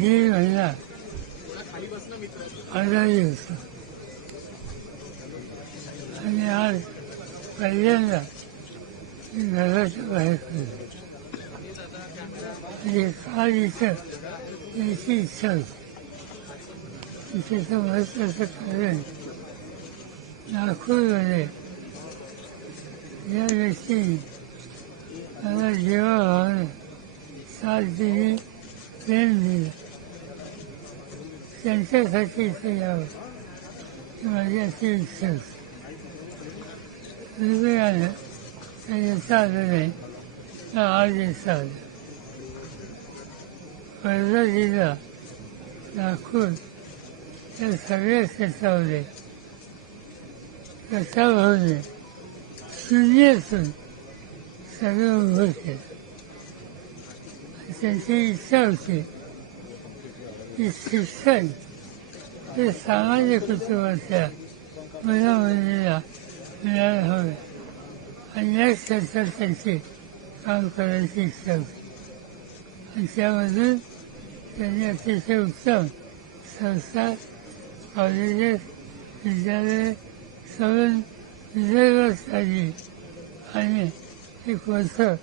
दीड महिना आजारी होतो आणि आज पहिल्यांदा घराच्या बाहेर पडलो. म्हणजे काल इथं यायची इच्छा होती. त्याचं महत्त्वाचं कारण नागपूरमध्ये या व्यक्तीने मला जीवाभावानं साथ दिली, प्रेम दिलं. त्यांच्यासाठी इथे यावं ही माझी अशी इच्छा होती. दुर्दैवानं ते येता आलं नाही, तर आज येता आलं. वर्धा जिल्हा, नागपूर या सगळ्या क्षेत्रामध्ये कथाभावने शून्यातून सगळं उभं केलं. त्यांची इच्छा होती की शिक्षण हे सामान्य कुटुंबातल्या मुलामुलीला मिळायला हवे आणि या क्षेत्रात त्यांची काम करायची इच्छा होती. आणि त्यामधून त्यांनी अतिशय उत्तम संस्था, कॉलेजेस, विद्यालय सगळं विदर्भात काढली आणि एक मोठं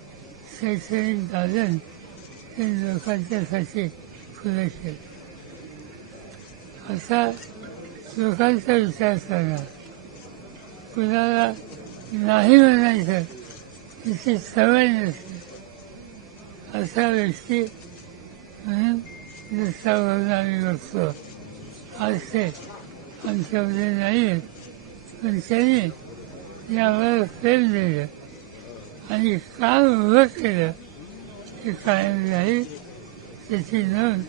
शैक्षणिक दालन हे लोकांच्यासाठी खुलं केलं. असा लोकांचा विचार करणार, कुणाला नाही म्हणायचं त्याची सवय नसते असा व्यक्ती म्हणून दस्तावरून आम्ही बघतो. आज ते आमच्यामध्ये नाही आहेत, पण त्यांनी यावर प्रेम दिलं आणि काम उभं केलं ते कायम राहील. त्याची नोंद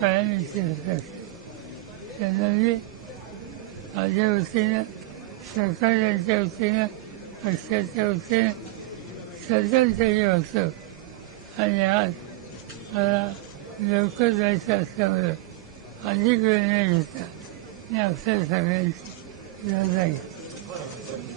कायम इतिहासात असते. त्यांना मी माझ्या वतीनं, सरकारच्या वतीनं, पक्षाच्या वतीनं श्रद्धांजली वाहतो. आणि आज मला लवकर जायचं असल्यामुळं अधिक वेळ न घेता मी आपल्या सगळ्यांची रजा घेतो.